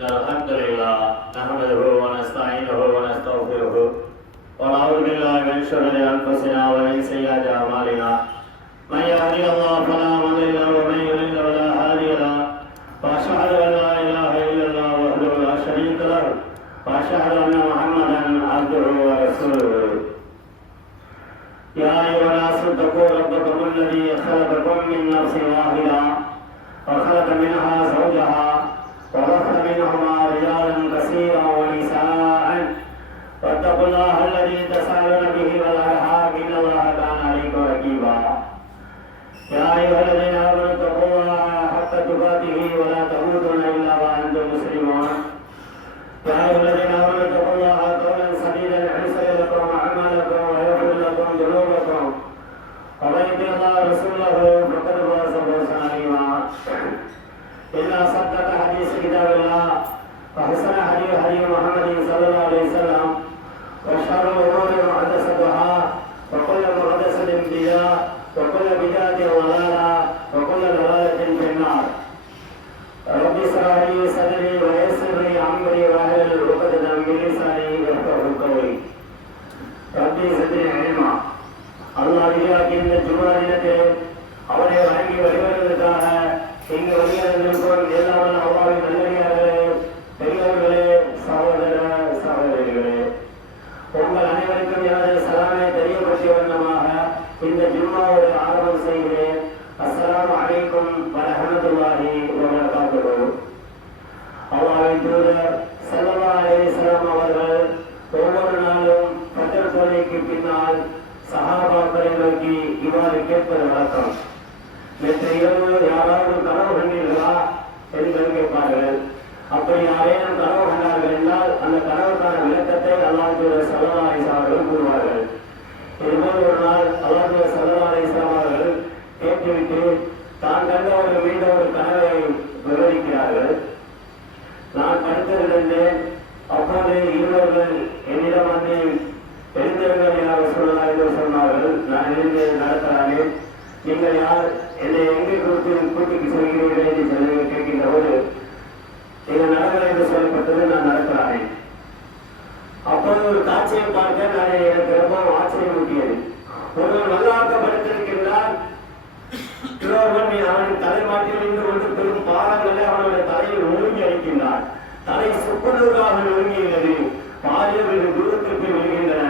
الحمد لله نحمده ونستعينه ونستغفره ونعوذ بالله من شرور انفسنا ومن سيئات اعمالنا من يهده الله فلا مضل له ومن يضلل فلا هادي له واشهد ان لا اله الا الله وحده لا شريك له واشهد ان محمدا عبده ورسوله يا ايها الناس اتقوا ربكم الذي خلقكم من نفس واحده وخلق منها زوجها وبث منهما رجالا كثيرا ونساء واتقوا الله الذي تساءلون به والارحام ان الله كان عليكم رقيبا يا ايها الذين امنوا اتقوا الله حق تقاته ولا تموتن الا وانتم مسلمون يا ايها الذين امنوا اتقوا الله قولا سديدا يحسن لكم اعمالكم ويغفر لكم ذنوبكم ومن يطع الله ورسوله فقد فاز فوزا عظيما إن أصدق حديث كتاب الله وحسن حديث محمد صلى الله عليه وسلم وشر الأمور محدثاتها وكل محدثة بدعة وكل بدعة ضلالة وكل ضلالة في النار رب اشرح لي صدري ويسر لي أمري واحلل عقدة من لساني يفقهوا قولي ربي زدني علما அல்லாஹ் இந்த ஜும்ஆ தினத்தில் அவரை வணங்கி வழிபடுவதற்காக இங்கு வருகிறவர்களுக்கும் எல்லாமல் அல்லாஹ்வின் நல்லடியார்களே, பெரியவர்களே, சகோதரிகளே, உங்கள் அனைவருக்கும் எனது சலாமை தெரியப்படுத்திய வண்ணமாக இந்த ஜும்ஆவை ஆரம்பம் செய்கிறேன். அஸ்ஸலாமு அலைக்கும் வரஹ்மத்துல்லாஹி வபரகாத்துஹு. அல்லாஹ்வின் தூதர் ஸல்லல்லாஹு அலைஹி வஸல்லம் அவர்கள் ஒவ்வொரு நாளும் ஃபஜ்ர் தொழுகைக்கு பின்னால் சஹாபாக்களை நோக்கி இவ்வாறு கேட்பது வழக்கம். நேற்று இரவு யாராவது கனவு கண்டீர்களா என்று கேட்பார்கள். அப்படி யாரேனும் கனவு கண்டார்கள் என்றால் அந்த கனவுக்கான விளக்கத்தை அல்லாஹ் ஸல்லல்லாஹு அலைஹி வஸல்லம் அவர்கள் கூறுவார்கள். இதுபோல் ஒரு நாள் அல்லாஹ் ஸல்லல்லாஹு அலைஹி வஸல்லம் அவர்கள் கேட்டுவிட்டு தான் கண்ட ஒரு மீண்ட ஒரு கனவை விவரிக்கிறார்கள். நான் படுத்திருந்தேன். அப்போது இருவர்கள் என்னிடம் வந்து எழுந்திருங்கள் யார் சொல்லலாம் என்று சொன்னார்கள். நான் எழுந்து நடக்கிறானே, நீங்கள் யார், என்னை எங்கே கூட்டிக்கு சொல்கிறீர்கள் என்று சொல்லி கேட்கின்ற போது நீங்கள் நடக்கலை என்று சொல்லப்பட்டது. நான் நடக்கிறானே. அப்போது ஒரு காட்சியை பார்க்க நான் எனக்கு ரொம்ப ஆச்சரியம் ஊட்டியது. ஒருவர் நல்லாக்கப்படுத்திருக்கின்றார். இன்னொருவன் அவனின் தலைமாட்டில் இருந்து கொண்டு பெரும் பாரங்களை அவனுடைய தலையில் ஒழுங்கி அளிக்கின்றார். தலை சுக்குநூறாக ஒழுங்கியது. பாரியவர்கள் தூரத்திற்கு விழுகின்றன.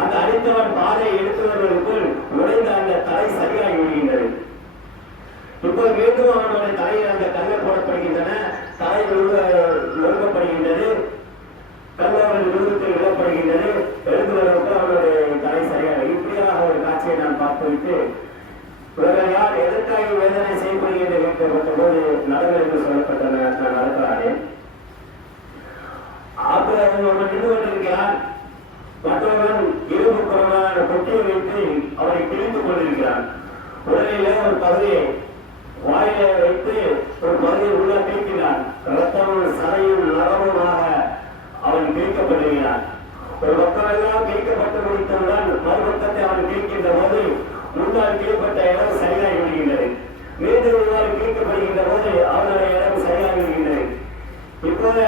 அந்த அடித்தவன் பாதையை எடுத்துவதற்குள் நுழைந்த அந்த தலை சரியாகி விடுகின்றது. இப்போது மீண்டும் அவனுடைய தலையில் அந்த கல்லை போடப்படுகின்றன. தலை ஒழுங்கப்படுகின்றது. கல்லவர்கள் விருதத்தில் விடப்படுகின்றது. எழுதுவதற்கு அவனுடைய தலை சரியாக. இப்படியாக ஒரு காட்சியை நான் பார்த்துவிட்டு இவர்கள் யார், எதற்காக வேதனை செய்யப்படுகிறது கேட்கப்பட்ட போது நடங்கள் என்று சொல்லப்பட்டன. நான் நடக்கிறானே. அப்புறம் ஒருவன் நின்று கொண்டிருக்கிறான். மற்றவன் இரும்பு குரலான பொட்டியை வைத்து அவரை கிழித்துக் கொண்டிருக்கிறான். உடலிலே ஒரு பகுதியை வாயில வைத்து ஒரு பகுதியை உள்ள கிழிக்கிறான். ரத்தமும் சதையும் நரமுமாக அவன் கிழிக்கப்படுகிறான். ஒரு பக்கமெல்லாம் கிழிக்கப்பட்டு முடித்தவுடன் மறுபக்கத்தை அவன் கிழிக்கின்ற போது முன்னால் கிழிப்பட்ட இடம் சரியாகி விடுகின்றது. மீண்டும் ஒருவாறு கிழிக்கப்படுகின்ற போது அவனுடைய இடம் சரியாகி விடுகின்றது. இப்போது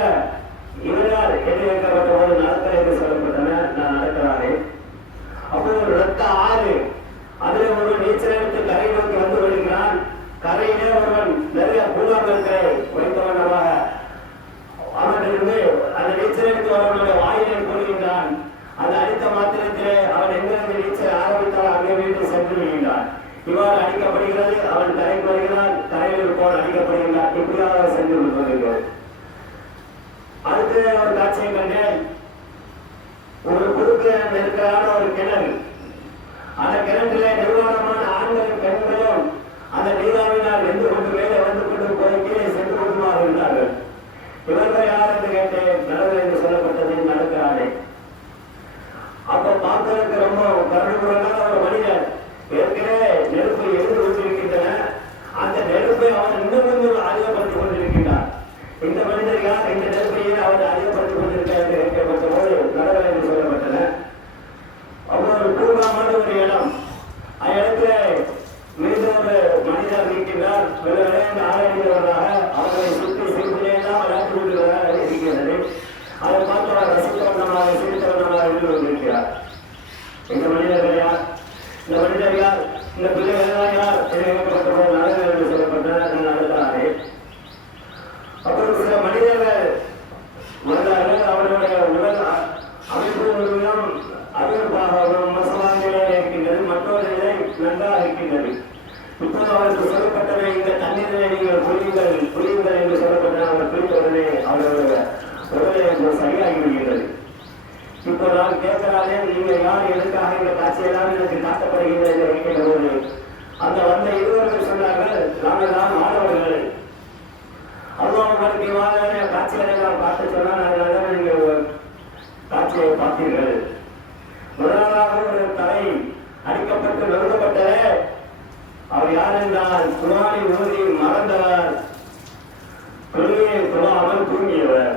இவரால் எது வைக்கப்பட்ட போது நடக்கிற என்று சொல்லப்பட்டன. நான் நடக்கிறானே. அப்போ ஒரு ரத்த ஆறு, அதில் ஒரு நீச்சல் எடுத்து கரை நோக்கி வந்து வருகிறான். கரையிலே ஒருவன் நிறைய பூங்காக்களை வைத்தவனமாக அவனிருந்து அந்த நீச்சல் எடுத்து அவனுடைய வாயிலை கொள்கின்றான். அது அடித்த மாத்திரத்திலே அவன் எங்கிருந்து நீச்சல் ஆரம்பித்தால் அங்கே வீட்டு சென்று விடுகின்றான். இவ்வாறு அடிக்கப்படுகிறது. அவன் கரைக்கு வருகிறான். கரையில் போல் அடிக்கப்படுகின்றான். இப்படியாக சென்று விடுகிறது. அடுத்து ஒரு காட்சியை கண்டேன். ஒரு குறுக்கு நெருக்கலான ஒரு கிணறு. அந்த கிணற்றிலே நிர்வாணமான ஆண்களும் பெண்களும் அந்த நீராவினால் வெந்து கொண்டு மேலே வந்து கொண்டு போய் கீழே சென்று கொண்டுமாக இருந்தார்கள். இவர்கள் யார் என்று கேட்டேன். நடவு என்று சொல்லப்பட்டது. நடக்கிறானே. அப்போ பார்ப்பதற்கு ரொம்ப கருணைக்குறனான ஒரு மனிதன். ஏற்கனவே நெருப்பை எழுந்து கொண்டிருக்கின்றன. அந்த நெருப்பை அவன் இன்னும் கொஞ்சம் அதிகப்படுத்திக் கொண்டிருக்கின்றான். இந்த மனிதர் யார், இந்த நெருப்பையை அவர் அதிகப்படுத்திக் கொண்டிருக்கிறார் என்று கேட்கப்பட்ட போது நடவலை என்று சொல்லப்பட்டன. அவ்வளவு ஒரு பூர்வமான ஒரு இடம். அவ்விடத்துல மீண்டும் ஒரு மனிதர் இருக்கின்றார். விளையாட ஆராய்ந்தவராக அவர்களை சுற்றி சிறுபிள்ளையெல்லாம் விளையாட்டு கொண்டு இந்த மனிதர்கள் யார், இந்த மனிதர் யார், இந்த பிள்ளைகள் யார் நடங்கள் என்று சொல்லப்பட்ட நடத்தாரே. அப்புறம் சில மனிதர்கள் வந்தார்கள். அவர்களுடைய உடல் அமைப்பு ஒரு விதம் அறிவிப்பாக மசலாக இருக்கின்றது, மற்றொரு நிலை நன்றாக இருக்கின்றது. இப்போது அவருக்கு சொல்லப்பட்டவை இந்த தண்ணீரை நீங்கள் புரியுங்கள் என்று சொல்லப்பட்ட அவர் புரிந்தவுடனே அவர்களுடைய உடலை சரியாகி விடுகின்றது. இப்போ நான் கேட்கிறானே, நீங்கள் யார், எதற்காக இந்த காட்சியெல்லாம் எனக்கு காட்டப்படுகின்றது என்று வைக்கின்ற போது அந்த வந்த இருவர்கள் சொன்னார்கள், நாங்கள் தான் மாணவர்கள். அல்லாஹ் உங்களுக்கு வாழ காட்சிகளை நான் பார்த்து சொன்னால் அதனால நீங்கள் காட்சியை பார்த்தீர்கள். முதலாவது ஒரு தலை அடிக்கப்பட்டு நொறுக்கப்பட்டதே அவர் யார் என்றால் குரானை ஓதி மறந்தவர், கொள்கையை தொழாமல் தூங்கியவர்.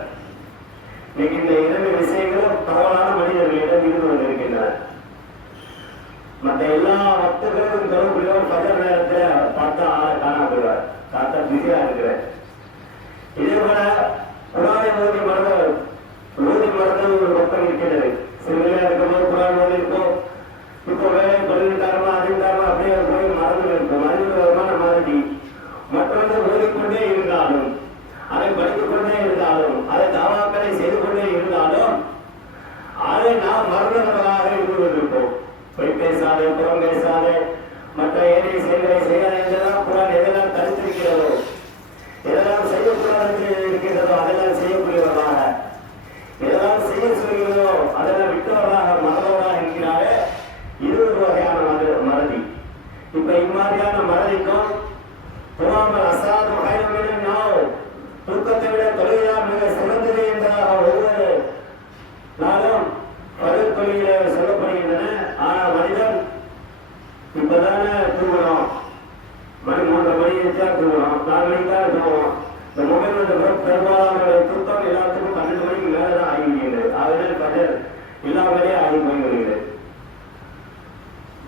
இன்னைக்கு இந்த இரண்டு விஷயங்களும் பரவலான மனிதர்களிடம் இருந்து கொண்டிருக்கின்றன. மற்ற எல்லா வக்துகளும் தொடர்புகளும் பகல் நேரத்தில் பார்த்தா ஆளை காணாப்படுவார், பார்த்தா பிஸியா இருக்கிறேன். இதே போல குரானை ஓதி மறந்தது ஒரு பக்கம் இருக்கின்றது. சிறுவையா இருக்கும்போது குரான் ஓதி இருக்கும், இப்போ வேலை தொழில்காரமா அதிகாரமா அப்படியே போய் மறந்து இருக்கும். அறிவுபூர்வமான மறதி. மற்றொன்று ஓதிக்கொண்டே இருந்தாலும், அதை படித்துக் கொண்டே இருந்தாலும், அதை தாவாக்களை செய்து கொண்டே இருந்தாலும் அதை நாம் மறந்தவர்களாக இருந்து கொண்டிருப்போம். பொய் பேசாதே, புறம் பேசாதே, மற்ற ஏழை செயல்களை செய்யாத என்றெல்லாம் குரான் எதெல்லாம் தடுத்திருக்கிறதோ, எதெல்லாம் செய்யக்கூடாது இருக்கின்றதோ அதெல்லாம் செய்யக்கூடியவர்களாக, எதெல்லாம் செய்ய சொல்கிறதோ அதெல்லாம் விட்டவர்களாக மறந்தவர்களாக இருக்கிறாரே. இது ஒரு வகையான மறதி. இப்ப இம்மாதிரியான மறதிக்கும் தூக்கத்தை விட தொழிலால் மிக சிறந்தது என்பதாக ஒவ்வொரு நாளும் பதில் தொழிலே சொல்லப்படுகின்றன. ஆனால் மனிதன் இப்பதானே தூங்கணும், மணி 3 மணி தான் தூங்கணும், 4 மணிக்கு தான் தூங்கணும். இந்த மொபைல் பெரும்பாலான தூக்கம் எல்லாத்துக்கும் 12 மணிக்கு மேலதான் ஆகிவிடுகிறது. ஆகவே பஜர் இல்லாமலே ஆகி போய் வருகிறது.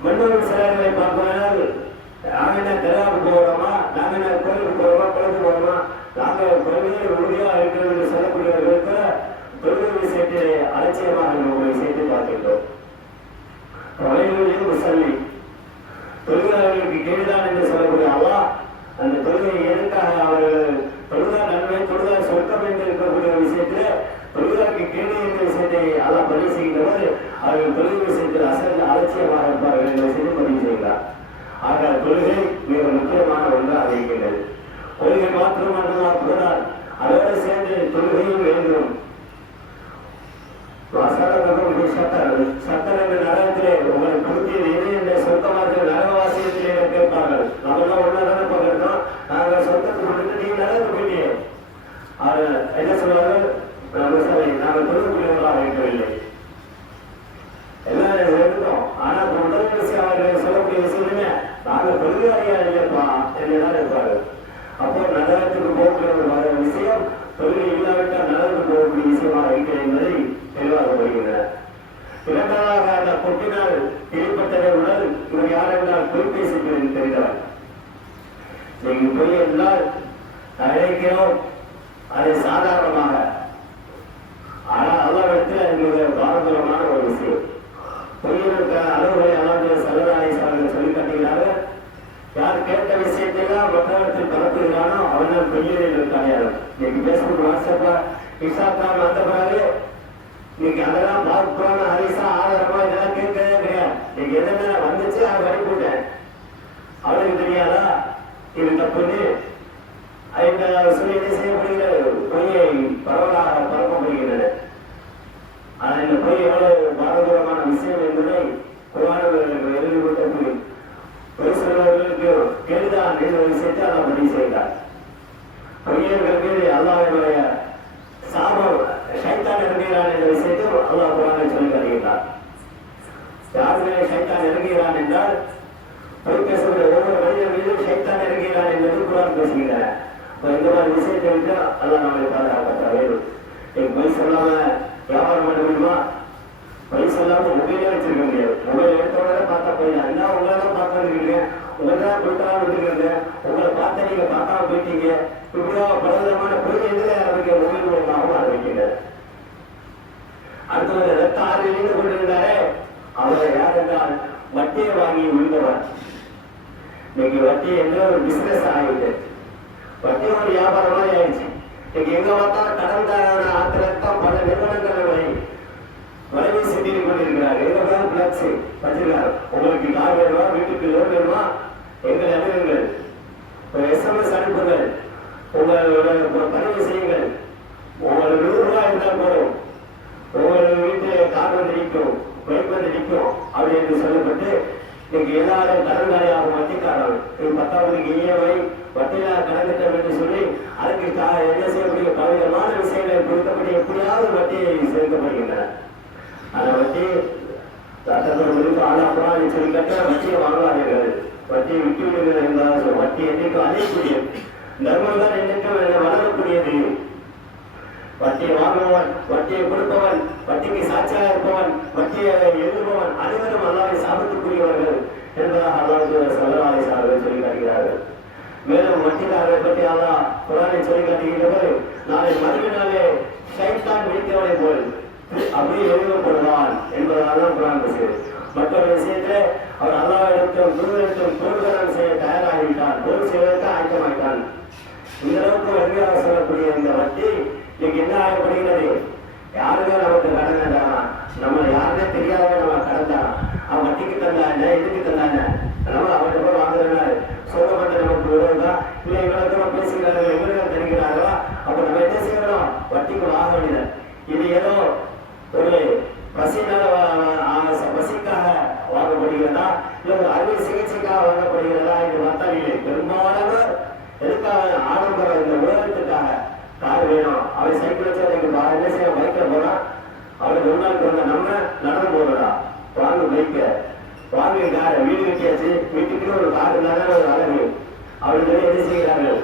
மற்றொரு சிலர்களை பார்ப்பதால் நாங்கள் என்ன தெருவுக்கு போகிறோமா, நாங்கள் என்ன கோயிலுக்கு போகிறோமா, குளத்துக்கு போகிறோமா, நாங்கள் கொள்கையை உறுதியாக இருக்கிறது என்று சொல்லக்கூடியவர்களுக்கு தொழில் விஷயத்தை அலட்சியமாக உங்களை விஷயத்தை பார்க்கின்றோம். தொழில்களில் சொல்லி தொழிலாளர்களுக்கு கேடுதான் என்று சொல்லக்கூடிய அவா அந்த தொழிலை எதற்காக அவர்கள் தொழிலாளர் நன்மை தொழிலாளர் சொர்க்கம் என்று இருக்கக்கூடிய விஷயத்தில் தொழிலாளருக்கு கேடு என்ற விஷயத்தை அதெல்லாம் பதிவு செய்கின்ற போது அவர்கள் தொழில் விஷயத்தில் அலட்சியமாக இருப்பார்கள் என்ற விஷயத்தை பதிவு செய்கிறார். ஆக தொழுகை மிக முக்கியமான ஒன்றாக இருக்கின்றது. கொள்கை மாற்றம் மட்டும்தான் போதால் அதோடு சேர்ந்து தொழுகையும் வேண்டும். சத்தர் என்ற நரகத்திலே உங்களை புரிஞ்சியது எது என்ற சொந்தமாக நரகவாசியத்திலே கேட்பார்கள். நம்மளாம் ஒன்றாதான பார்க்கிறோம், நாங்கள் சொந்தத்துக்கு கொடுத்து நீங்க நரகத்துக்கு போயிட்டே அது என்ன சொல்வார்கள், நாங்கள் தொழுகைக்குரியவர்களாக இருக்கவில்லை, எல்லாம் எடுத்தோம். ஆனா முதல் விஷயம் அவர்கள் சொல்லக்கூடிய விஷயமே நாங்கள் தொழிலாளியா இல்லைப்பா என்றுதான் இருப்பார்கள். அப்போ நகரத்துக்கு போகக்கூடிய விஷயம் தொழில் இல்லாவிட்டால் நகரத்துக்கு போகக்கூடிய விஷயமாக இருக்கிறது என்பதை தெளிவாகப்படுகின்றனர். இரண்டாவதாக அந்த கொட்டினால் வெளிப்பட்டதை உடல் இவர் யார் என்றால் பொய் பேசுகிறது தெரிந்தார். நீங்கள் பொய் என்றால் நினைக்கிறோம் அதை சாதாரணமாக, ஆனால் அல்லாவிடத்தில் அது மிக பாரம்பரியமான ஒரு விஷயம். பொய்யினுக்கு அளவுகளை அல்லாஹ் சல்லல்லாஹு அலைஹி வஸல்லம் சொல்லி காட்டுகிறார்கள். யார் கேட்ட விஷயத்தையெல்லாம் மற்றவர்கள் பரப்புகிறானோ அவனால் பொய்யர்கள் இருக்காங்க. இன்னைக்கு பேஸ்புக், வாட்ஸ்அப்ல, இன்ஸ்டாகிராம் வந்த பிறகு இன்னைக்கு அதெல்லாம் பார்க்கணும், ஹரிசா ஆதாரமா இதெல்லாம் கேட்கவே கிடையாது. இன்னைக்கு என்னென்ன வந்துச்சு அதை அனுப்பிவிட்டேன், அவனுக்கு தெரியாதா இது தப்புன்னு சொல்லி என்ன செய்யப்படுகிறது, பொய்யை பரவலாக பரப்பப்படுகின்றன. ஆனால் இந்த பொய் எவ்வளவு பாரதூரமான விஷயம் என்பதை குர்ஆனில் எழுதிவிட்டு பொய் சொல்பவர்களுக்கு கேடுதான் என்ற விஷயத்தை அல்லாஹ் பதிவு செய்தார். பொய்யர்கள் மீது அல்லாஹ்வுடைய சாபம் ஷைத்தான் இறங்குகிறான் என்ற விஷயத்தை அல்லாஹ் குர்ஆனில் சொல்லி வருகிறார். யாருமே ஷைத்தான் இறங்குகிறான் என்றால் பொய் பேசக்கூடிய ஒவ்வொரு மனிதர் மீதும் ஷைத்தான் இறங்குகிறான் என்பது குர்ஆன் பேசுகிறார். இந்த மாதிரி விஷயத்தை விட்டு அல்லாஹ் நம்மளை பாதுகாக்க வேண்டும். பொய் சொல்லாம வியாபாரம் பண்ண முடியுமா? பொய் சொல்லாம மொபைலே வச்சிருக்க முடியாது. மொபைல் எடுத்தோட பார்த்தா போயிடலாம். என்ன உங்களை தான் பார்க்க வந்துருக்கீங்க, உங்களை தான் போயிட்டாலும் விட்டுருக்கீங்க, உங்களை பார்த்தா நீங்க பார்க்காம போயிட்டீங்க. இப்படியோ பலவிதமான பொய் எதிரே ஆரம்பிக்க மொபைல் மூலமாகவும் ஆரம்பிக்கின்ற. அடுத்தது ரத்த ஆறு கொண்டிருந்தாரே அவரை யார் என்றால் வட்டியை வாங்கி விழுந்தவர். இன்னைக்கு வட்டி என்ற ஒரு பிசினஸ் ஆகிட்டு, வட்டி ஒரு வியாபாரமாக ஆயிடுச்சு. இன்னைக்கு எங்க பார்த்தாலும் கடன்காரான ஆத்திரத்தான் பல நிறுவனங்களை வலைவீசி தீர்வு கொண்டிருக்கிறார். எங்க பிளக்ஸ் வச்சிருக்காரு, உங்களுக்கு கார் வேணுமா, வீட்டுக்கு லோன் வேணுமா, எங்களை அணுகுங்கள், SMS அனுப்புங்கள், உங்களோட பதிவு செய்யுங்கள், உங்களுக்கு 100 ரூபாய் இருந்தால் போதும், உங்களோட வீட்டில் கார் வந்து நிற்கும், பைக் வந்து நிற்கும் அப்படி என்று சொல்லப்பட்டு இன்னைக்கு எல்லாரும் கடன்காரியாக வட்டிக்காரர்கள். 10வது EMI வட்டியில கணக்கிட்டம் என்று சொல்லி அதுக்கு என்ன செய்யக்கூடிய பலவிதமான விஷயங்களை கொடுக்கப்பட்டு எப்படியாவது வட்டியை சேர்க்கப்படுகின்றன. அந்த வட்டி ஆளாப்புறான்னு சொல்லி கட்ட வட்டியை வாங்காதீர்கள், வட்டியை விட்டு விடுங்கள் என்றால் வட்டி என்றைக்கும் அழியக்கூடிய தர்மம் தான் என்றைக்கும் வளரக்கூடியது. வட்டியை வாங்குபவன், வட்டியை கொடுப்பவன், வட்டிக்கு சாட்சியாக இருப்பவன், வட்டியை எழுதுபவன் அனைவரும் அல்லாஹ்வை சாபத்துக்குரியவர்கள் என்பதாக அல்லாஹ் ஸல்லல்லாஹு அலைஹி வஸல்லம் சொல்லி காட்டுகிறார்கள். மேலும் வட்டிக்காரரை பற்றி அல்லாஹ் குர்ஆனில் சொல்லி காட்டுகிறவர், நாளை மறுமையிலே ஷைத்தான் விழித்தவனை போல் அப்படியே எழுதப்படுவான் என்பதால்தான் குர்ஆன் பேசுகிறது. மற்றொரு விஷயத்தில் அவர் அல்லாஹ்விடத்தும் குருவிடத்தும் தோல்கரம் செய்ய தயாராகிவிட்டான், போர் செய்வதற்கு ஆயத்தமாயிட்டான். இந்த அளவுக்கு வலிமையாக சொல்லக்கூடிய இந்த வட்டி இன்னைக்கு என்ன ஆகப்படுகிறது? யாருமே நமக்கு கடன் தந்தானா, நம்ம யாருமே தெரியாத நம்ம கடன் தானா, அவன் வட்டிக்கு தந்தாங்க, எதுக்கு தந்தாங்க, நம்ம அவன் போய் வாங்குறாரு, சொல்லப்பட்ட நமக்கு விடுவதா இல்லை, இவங்களுக்கு நம்ம பேசுகிறார்கள், இவர்கள் தெரிகிறார்களா, அப்ப நம்ம என்ன செய்யணும்? வட்டிக்கு வாங்க வேண்டியது. இது ஏதோ ஒரு பசிக்காக வாங்கப்படுகிறதா, இல்லை ஒரு அறுவை சிகிச்சைக்காக வாங்கப்படுகிறதா என்று பார்த்தால் இல்லை. பெரும்பாலானவர் எதுக்காக? ஆடம்பர இந்த உலகத்துக்காக. கார் வேணும், அவன் சைக்கிள் வச்சு என்ன செய்ய பைக்கில் போறான், அவனுக்கு முன்னாடி வந்த நம்ம நடந்து போறதா, வாங்க பைக்க, வாங்க காரை, வீடு கட்டியாச்சு, வீட்டுக்குன்னு ஒரு கார் இருந்தாலும் ஒரு அழகு, அவளுக்கு என்ன செய்கிறார்கள்?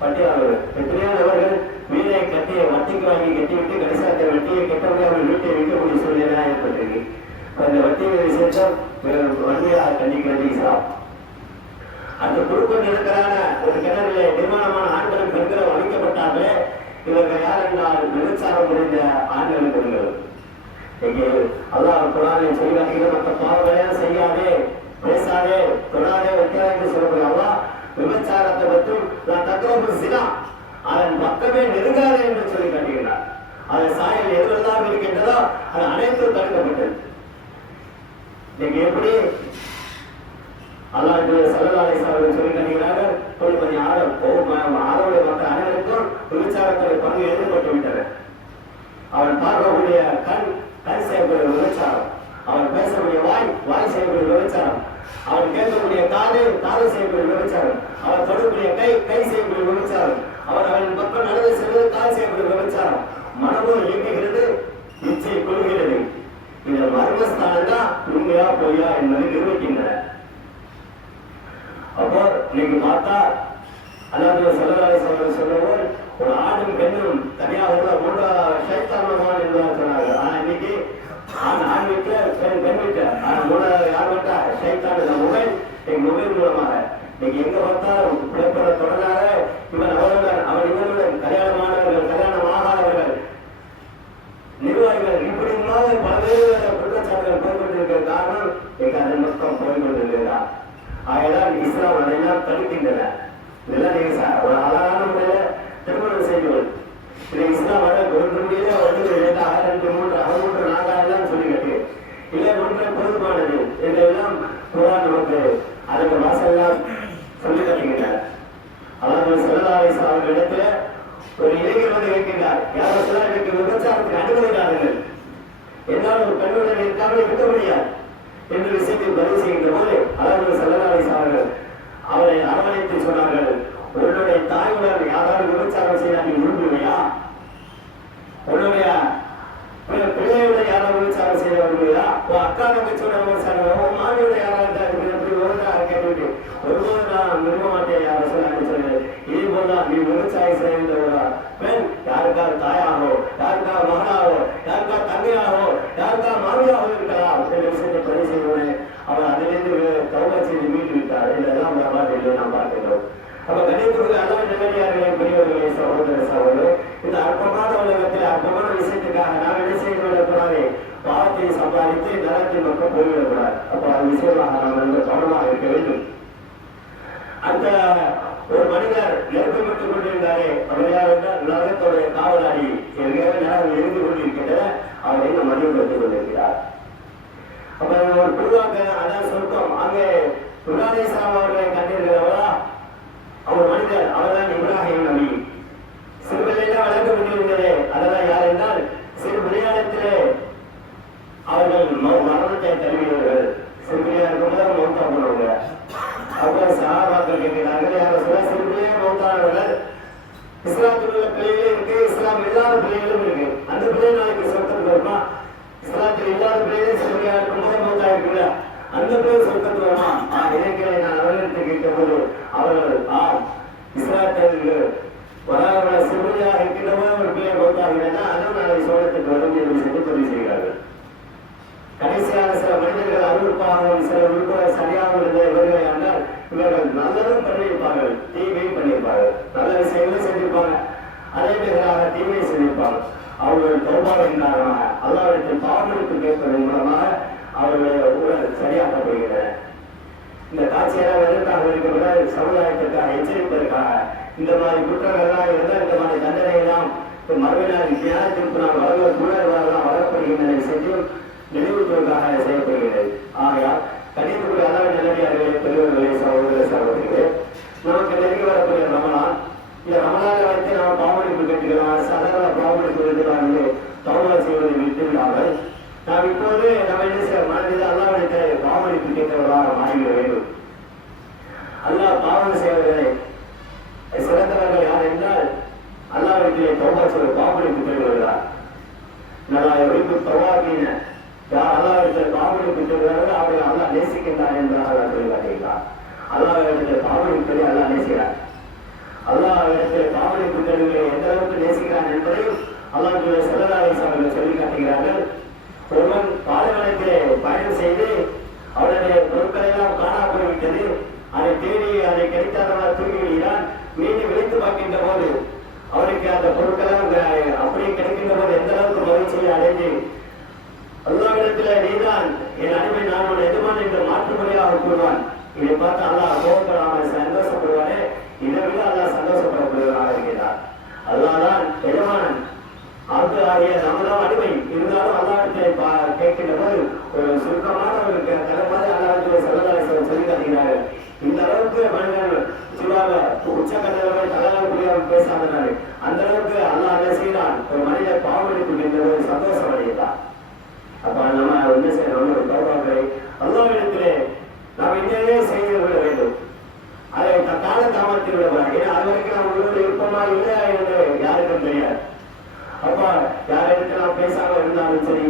வட்டி வாங்குவது. எத்தனையோ நபர்கள் வீடை கட்டி வட்டிக்கு வாங்கி கட்டிவிட்டு கடைசியாக வட்டியை கட்டக்கூடிய அவர்கள் வீட்டை விற்கக்கூடிய சூழ்நிலை ஏற்பட்டிருக்கு. அந்த வட்டியை விஷயத்தான் வன்மையாக கண்டிக்கலாம். அந்த குடும்பம் இருக்கிறான ஒரு கிணறிலே நிர்மாணமான ஆண்களும் பெண்களும் அழிக்கப்பட்டார்களே, இவர்கள் யார் என்றால் விபச்சாரம் புரிந்த ஆண்களும் பெண்களும். இங்கே அல்லாஹ் குர்ஆனில் சொல்லி காட்டுகிற மற்ற பாவங்களே செய்யாதே, பேசாதே, தொடாதே, வைக்காதே என்று சொல்லக்கூடிய அல்லாஹ் விபச்சாரத்தை பற்றும் நான் தக்ரபு ஸினா, அதன் பக்கமே நெருங்காதே என்று சொல்லி காட்டுகிறார். அதன் சாயல் எதுவெல்லாம் இருக்கின்றதோ அது அனைத்தும் தடுக்கப்பட்டது. நீங்க எப்படி அல்லாஹ் ஸல்லல்லாஹு அலைஹி வஸல்லம் சொல்லி காட்டுகிறார்கள், ஆதமுடைய மக்கள் அனைவருக்கும் விபச்சாரத்தை பங்கு எழுதப்பட்டு விட்டன. அவன் பார்க்கக்கூடிய கண் செய்யக்கூடிய விபச்சாரம், அவன் பேசக்கூடிய வாய் செய்யக்கூடிய விபச்சாரம், அவன் கேட்கக்கூடிய காது செய்யக்கூடிய விபச்சாரம், அவன் தொடக்கூடிய கை செய்யக்கூடிய விபச்சாரம், அவன் பக்கம் நடந்து செல்வது கால் செய்யக்கூடிய விபச்சாரம். மனமும் இயங்குகிறது, இச்சை கொள்கிறது. இந்த மர்மஸ்தானம் தான் உண்மையா பொய்யா என்பதை நிரூபிக்கின்றன. அப்போ நீங்க பார்த்தா அல்லாஹ் ஸல்லல்லாஹு அலைஹி வஸல்லம் சொல்லுவோம், ஒரு ஆணும் பெண்ணும் தனியாக மூன்றாவது ஷைத்தான் என்பதாக சொன்னாங்க. ஆனா இன்னைக்கு ஆண் வீட்டுல பெண் வீட்டுல, ஆனா மூணாவது யார் வீட்டா? ஷைத்தான். இந்த மொபைல் மூலமாக இன்னைக்கு எங்க பார்த்தாலும் பிழைப்பட தொடராக இவன் அவருடன் அவன் இவனுடன் கல்யாணமானவர்கள், கல்யாணம் ஆகாதவர்கள், நிர்வாகிகள், இப்படி பல்வேறு குற்றச்சாட்டுகள் போய்கொண்டிருக்கிற காரணம் எங்க அதன் மொத்தம் போய்கொண்டிருக்கிறதா? ஆகையால் இஸ்லாம் அதையெல்லாம் தடுக்கின்றன. இதெல்லாம் நீங்க ஒரு அழகான முறையில திருமணம் செய்வது இது இஸ்லாம் வர ஒரு முடியல 1 2 6 3 6 4 சொல்லி கட்டு இல்லை ஒன்றை பொருத்தமானது என்றெல்லாம் குர்ஆன் நமக்கு அதற்கு வாசல்லாம் சொல்லி தருகின்றனர். அல்லாஹ் ஸல்லல்லாஹு அலைஹி வஸல்லம் இடத்துல ஒரு இளைஞர் வந்து கேட்கின்றார், யாரும் சொல்ல எனக்கு விபச்சாரத்துக்கு அனுமதி தாருங்கள், என்னால் ஒரு பெண்ணுடன் இருக்காமல் இருக்க முடியாது என்ற விஷயத்தை பதிவு செய்கின்ற போது அல்லாஹ் ஸல்லல்லாஹு அலைஹி வஸல்லம் அவரை அரவணைத்து சொன்னார்கள், உன்னுடைய தாயுடன் யாராவது விபச்சாரம் செய்ய நீ விரும்புவையா? உன்னுடைய பிள்ளையோட யாராவது விபச்சாரம் செய்ய விரும்புவையா? உன் அக்கா தங்கச்சியோட விபச்சாரம், உன் மாமியோட யாராவது கேட்டு ஒருபோது நான் விரும்ப மாட்டேன் யார சொல்லு. இதே போலதான் நீ விவசாயம் செய்கின்றவரா பெண் யாருக்காக தாயாகவோ, யாருக்காக மகனாகவோ, யாருக்காக தங்கையாகவோ, யாருக்காக மாமியாகவோ இருக்கலாம் என்ற விஷயத்தை பதிவு செய்வோனே அவர் அதிலிருந்து தௌபா செய்து மீட்டு விட்டார். இதெல்லாம் வரலாற்றில் நாம் பார்க்கிறோம். அப்ப கணிப்புக்கு அல்லாஹ் நல்லடியார்களே, பெரியவர்களே, சகோதரர்களே, இந்த அற்பமான உலகத்தில் அற்பமான விஷயத்துக்காக நாம் என்ன செய்து விடக்கூடாது? பாவத்தை சம்பாதித்து நரகத்தின் பக்கம் போய் உலகத்துடைய காவலாளி எங்கேயாவது நேரம் இருந்து கொண்டிருக்கின்றன அவரை நம்ம மதிப்படுத்திக் கொண்டிருக்கிறார். அப்ப ஒரு பொதுவாக அதான் சொல்றோம். அங்கே இப்ராஹிம் அவர்களை கண்டிருக்கிறவரா அவர் மனிதர், அவர்தான் இப்ராஹிம் நபி. சிறுபிள்ளையெல்லாம் வளர்க்க கொண்டிருந்தது. அதெல்லாம் யார் என்றால் சிறு விளையாடத்திலே அவர்கள் மரணத்தை தழுவியவர்கள். சிறுபிள்ளையா இருக்கும்போது மௌத்தா போனவங்க. அப்புறம் சஹாபாக்கள் கேட்கிறார்கள், யார சொல்ல சிறுபிள்ளையா மௌத்தானவர்கள் இஸ்லாத்தில் உள்ள பிள்ளைகளே இருக்கு, இஸ்லாம் இல்லாத பிள்ளைகளும் இருக்கு. அந்த பிள்ளை நாளைக்கு சொர்க்கத்துக்கு வருமா? இஸ்லாத்தில் இல்லாத பிள்ளைகளே சிறுபிள்ளையா இருக்கும்போது மௌத்தா இருக்குல்ல, அந்த பிள்ளை சொர்க்கத்துக்கு வருமா? இலக்கிய நான் அவர்களுக்கு கேட்ட போது அவர்கள் இஸ்லாத்தில் வராத சிறுபிள்ளையாக இருக்கின்றவங்க ஒரு பிள்ளை மௌத்தாகிறதா அதுவும் நாளை சோழத்துக்கு வரும் என்று சொல்லி பதிவு செய்கிறார்கள். கடைசியாக சில மனிதர்கள் அறிவிப்பாகவும் சில விழுப்புரம் சரியாக இருந்த இவர்களை ஆனால் இவர்கள் நல்லதும் பண்ணியிருப்பார்கள், தீமையும் பண்ணியிருப்பார்கள். நல்ல விஷயங்களும் செஞ்சிருப்பாங்க, அதே நிகராக தீமையை செஞ்சிருப்பாங்க. அவர்கள் தௌபாவின் காரணமாக அல்லாஹ்விடத்தில் பாவமன்னிப்பு கேட்பதன் மூலமாக அவர்களுடைய ஊழல் சரியாக்கப்படுகின்றன. இந்த காட்சியெல்லாம் எதற்காக இருக்கிற சமுதாயத்திற்காக எச்சரிப்பதற்காக இந்த மாதிரி குற்றங்கள்லாம் இருந்தால் இந்த மாதிரி தண்டனையெல்லாம் மறுநாள் தியானத்திற்கு நாம் வளர்வதெல்லாம் வளரப்படுகின்றன செஞ்சும் நினைவுகளுக்காக செய்யப்படுகிறது. ஆகையால் கணிப்புக்குரிய அல்லாஹ் நல்லடியார்களே, பெரியவர்களே, சகோதர சகோதரிகளே, நமக்கு நெருங்கி வரக்கூடிய ரமலான், இந்த ரமலானை வைத்து நாம் பாவமன்னிப்பு கேட்டுக்கிறோம். சாதாரண பாவமன்னிப்பு கேட்டுக்கிறாங்க, தௌபா செய்வதை விட்டுவிடாமல் நாம் இப்போது நம்ம என்ன செய்ய மனதில் அல்லாஹ்விடத்தை பாவமன்னிப்பு கேட்கிறவர்களாக மாறிவிட வேண்டும். அல்லாஹ் பாவம் செய்வதை சிறந்தவர்கள் யார் என்றால் அல்லாஹ்விடத்திலே தௌபா செய்வது பாவமன்னிப்பு கேட்கிறார். நல்லா எவ்வளவு தவாகின யார் அல்லாஹ்விடத்தில் பாவமன்னிப்பு கேட்கிறார்கள் அவரை அல்லாஹ் நேசிக்கின்றார் என்றால் சொல்லி காட்டுகிறார். அல்லாஹ்விடத்தில் பாவமன்னிப்பதை அல்லாஹ் நேசிக்கிறார். அல்லாஹ்விடத்தில் பாவமன்னிப்பு கேட்கிறவர்களை எந்த அளவுக்கு நேசிக்கிறான் என்பதையும் அல்லாஹ் ஸல்லல்லாஹு அலைஹி வஸல்லம் சொல்லி காட்டுகிறார்கள். ஒருவன் பாலைவனத்திலே பயணம் செய்து அவருடைய பொருட்களை எல்லாம் காணா போய்விட்டது, அதை தேடி அதை கிடைத்தாதவர்கள் தூங்கி விடுகிறான். மீண்டும் விழித்து பார்க்கின்ற போது அவருக்கு அந்த பொருட்களாம் அப்படியே கிடைக்கின்ற போது எந்த அளவுக்கு மகிழ்ச்சியை அடைந்து அல்லாஹ்விடத்திலே நீதான் என் அடிமை, நான் உன் எஜமான் என்று மாற்றுமுறையாக கூறுவான். இதை பார்த்து அல்லாஹ் கோபப்படாமல் சந்தோஷப்படுவானே, இதை விட அல்லாஹ் சந்தோஷப்படப்படுவதாக இருக்கிறார். அல்லாஹ் தான் எஜமானன், அது ஆகிய நம்மதான் அடிமை. இருந்தாலும் அல்லாஹ்விடத்தை கேட்கின்ற போது ஒரு சுருக்கமான ஒரு தலைமாதிரி அல்லாஹ்விடத்திலே ஸல்லல்லாஹு அலைஹி வஸல்லம் சொல்லி காட்டுகிறார்கள். இந்த அளவுக்கு மனிதர்கள் சொல்லுவாங்க உச்சக்கட்டளை தலைவர்கள் பேசாதனாரு அந்த அளவுக்கு அல்லாஹ் என்ன செய்யறான், ஒரு மனிதர் பாவமன்னிப்பு என்ற ஒரு சந்தோஷம் அடையலாம். அப்ப நம்ம என்ன செய்யணும், ஒரு தௌபாவை அல்லாஹ்விடத்திலே நாம் இன்னே செய்து விட வேண்டும். அதை கால தாமத்தில் விடக்கூடாது. ஏன்னா அது வரைக்கும் நாம் உங்களோட இருப்போமா இல்லையா என்று யாருக்கும் தெரியாது. அப்ப யாரிடத்தில் நாம் பேசாம இருந்தாலும் சரி,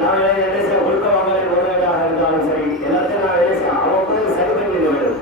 நாம் என்ன செய்ய ஒழுக்க வாங்கலின் உதவியாக இருந்தாலும் சரி, எல்லாத்தையும் நான் என்ன செய்ய அவ்வப்போது சரி பண்ணி வேண்டும்.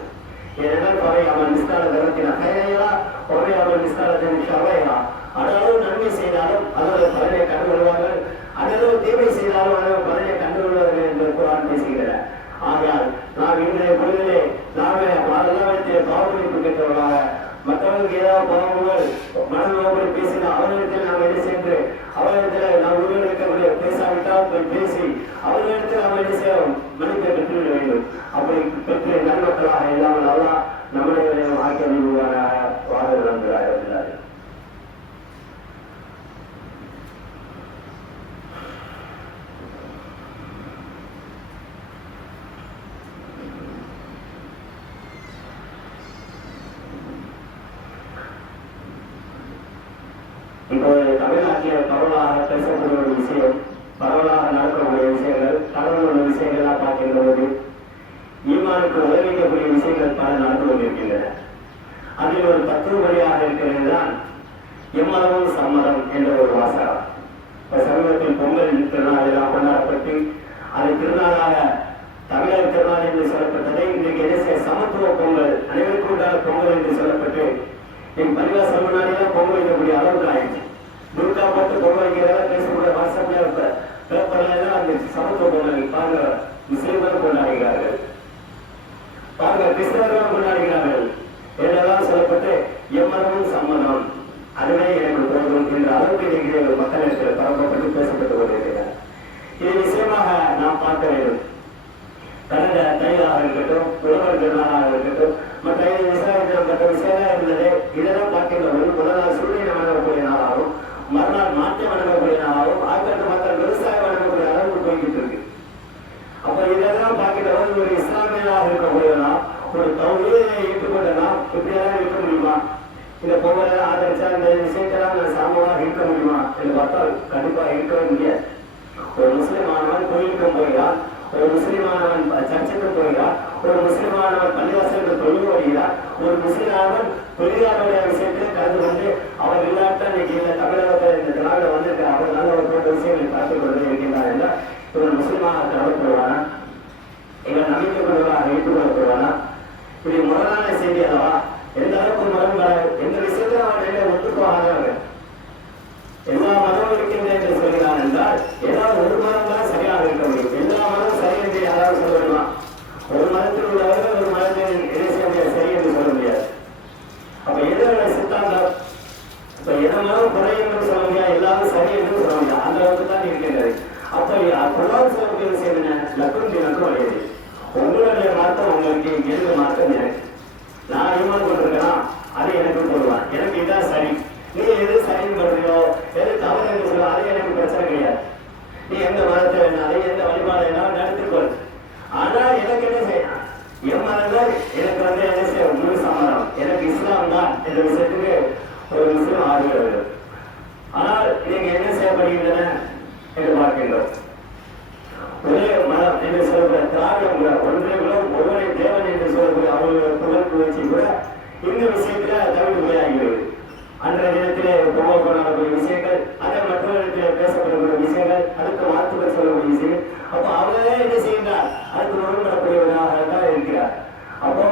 ஏனென்றால் பவை அவன் நிஸ்தான தரத்தின கையா பவை அவன் நிஸ்தானத்தின் ஷவையா அதாவது நன்மை செய்தாலும் அதோட பலனை கண்டுகொள்வார்கள், அதோட தீமை செய்தாலும் அதோட பலனை கண்டுகொள்வார்கள் என்று குர்ஆன் பேசுகிறார். ஆகையால் நாம் இன்றைய பொழுதிலே நாமே அல்லாஹ்விடத்திலே பாவமன்னிப்பு கேட்டவர்களாக மற்றவர்களுக்கு ஏதாவது பாவங்கள் மனநோக்கோடு பேசினால் அவர்களிடத்தில் நாம் என்ன சென்று அவர்களிடத்தில் நாம் உருவெடுக்கக்கூடிய பேசாவிட்டால் போய் பேசி அவர்களிடத்தில் நாம் என்ன செய்வோம் மன்னிப்பை பெற்றுவிட வேண்டும். அப்படி பெற்று நன்மக்களாக இல்லாமல் அல்லாஹ் நம்முடைய ஆக்கியவாக வாழ விளங்குகிறார். இப்போது தமிழ்நாட்டில் பரவலாக பேசக்கூடிய ஒரு விஷயம், பரவலாக நடக்கக்கூடிய விஷயங்கள், கடவுளுடைய விஷயங்கள்லாம் பார்க்கின்ற போது ஈமானுக்கு உதவிக்கக்கூடிய விஷயங்கள் பல நடந்து கொண்டிருக்கின்றன. அதில் ஒரு தத்துவமொழியாக இருக்கிறது தான் எம்மதமும் சம்மதம் என்ற ஒரு வாசகம். இப்ப சமீபத்தில் பொங்கல் திருநாள் எல்லாம் கொண்டாடப்பட்டு அது திருநாளாக தமிழர் திருநாள் என்று சொல்லப்பட்டதை இன்றைக்கு என்ன சமத்துவ பொங்கல், அனைவருக்கும் உண்டான பொங்கல் என்று சொல்லப்பட்டு என் பரிவாசம் முன்னாடிதான் பொங்கல் வைக்கக்கூடிய அளவுக்கு ஆயிடுச்சு. துர்கா போட்டு பொங்கல் வைக்கிறதா பேசக்கூடிய வாட்ஸ்அப்ல பேப்பர்ல எல்லாம் அந்த சமத்துவ பொங்கல் பாருங்க, முஸ்லிம்களும் கொண்டாடுகிறார்கள், பாருங்க கிறிஸ்தவர்களும் கொண்டாடுகிறார்கள் என்றெல்லாம் சொல்லப்பட்டு எம்மதமும் சம்மதம் அதுவே எனக்கு போதும் என்ற அளவுக்கு இருக்கிற மக்களிடத்தில் பரப்பப்பட்டு பேசப்பட்டு கொண்டிருக்கிறார். இது நிச்சயமாக நாம் பார்க்க வேண்டும். கடந்த தைலாக இருக்கட்டும், உழவர் திருநாளாக இருக்கட்டும், மற்ற விவசாயத்தில் மற்ற விஷயமாக இருந்தது இதெல்லாம் பார்க்கின்றவர்கள் முதல் நாள் சூரியனை வணங்கக்கூடிய நாளாகவும் மறுநாள் மாற்றை வணங்கக்கூடிய நாளாகவும் ஆட்களுக்கு மக்கள் விவசாயம் வணங்கக்கூடிய அளவுக்கு போய்கிட்டு இருக்கு. அப்ப இதெல்லாம் பார்க்கின்றவர்கள் ஒரு இஸ்லாமியனாக இருக்கக்கூடியவனா ஒரு தௌஹீதை ஏற்றுக்கொண்டனா இப்படியெல்லாம் இருக்க முடியுமா? இந்த பொங்கலை ஆதரிச்சா இந்த விஷயத்தெல்லாம் நான் சாமமாக இருக்க முடியுமா என்று பார்த்தால் கண்டிப்பாக இருக்கவே முடியாது. ஒரு முஸ்லிமானவன் கோயிலுக்கும் போகிறான், ஒரு முஸ்லிமானவன் சர்ச்சைக்கு போகிறான், ஒரு முஸ்லிமானவன் பள்ளிவாசலுக்கு தொழில் வருகிறார், ஒரு முஸ்லிமானவன் தொழிலாளருடைய விஷயத்தில் கலந்து கொண்டு அவர் இல்லாட்ட இன்னைக்கு இந்த தமிழகத்தில் இந்த திராவிட வந்திருக்க அவர் நல்ல ஒரு போன்ற விஷயங்களை பார்த்துக் கொண்டு இருக்கின்றார் என்றால் இவன் முஸ்லிமாக கருதப்படுவானா? இவன் நம்பிக்கை கொள்வதாக ஏற்றுக்கொள்ளப்படுவானா? இப்படி முரணான செய்தி அல்லவா? எந்த அளவுக்கு முரண்பாடு, எந்த விஷயத்துல அவன் நிலை ஒத்துப்போகாதவர்கள். எல்லா மதமும் இருக்கின்ற என்று சொல்கிறான் என்றால் ஏதாவது ஒரு மதம் தான் சரியாக இருக்க முடியும். எல்லா மதமும் சரி என்று யாராவது சொல்ல முடியுமா? ஒரு மதத்தில் உள்ளவர்கள் ஒரு மதத்தின் இணைய சரி என்று சொல்ல முடியாது. அப்ப எதோட சித்தாந்தம்? இப்ப எந்த மதம் குறை என்று சொல்ல முடியாது, எல்லாரும் சரி என்று சொல்ல முடியாது. அந்த அளவுக்கு தான் இருக்கின்றது. அப்ப குரான் சொல்லக்கூடிய விஷயம் என்ன? லக்கும் தினக்கும் வழியது. உங்களுடைய மாற்றம் உங்களுக்கு, எந்த மாற்றம் எனக்கு. நான் ஈமான் கொண்டிருக்கேனா அது எனக்கு சொல்லுவான், எனக்கு இதான் சரி. நீ எது சரின்னு பண்றியோ எது தவறு என்று சொல்ல அது எனக்கு பிரச்சனை கிடையாது. நீ எந்த மதத்தை வேணாலும் எந்த வழிபாடு வேணாலும் நடத்திக்கொள். ஆனா எனக்கு என்ன செய்யணும்? என் மதங்கள் எனக்கு என்ன செய்யும்? முழு சம்மதம், எனக்கு இஸ்லாம் தான் என்ற விஷயத்துக்கு ஒரு விஷயம் ஆறுகிறது. ஆனால் நீங்க என்ன செய்யப்படுகின்றன என்று பார்க்கின்றோம். ஒரே மதம் என்று சொல்லக்கூடிய திராவிடம் கூட ஒன்றே குலம் ஒருவரை தேவன் என்று சொல்லக்கூடிய அவர்களுடைய புகழ் முயற்சி கூட இந்த விஷயத்துல தவிர்த்து போயாகிறது. அன்றைய தினத்திலே பொங்கல் கொண்டாடக்கூடிய விஷயங்கள், அதை மற்றொரு இடத்திலே பேசப்படக்கூடிய விஷயங்கள், அதுக்கு வாழ்த்துக்கள் சொல்லக்கூடிய விஷயங்கள். அப்போ அவரே என்ன செய்கின்றார்? அதுக்கு முரண்படக்கூடியவராக தான் இருக்கிறார். அப்போ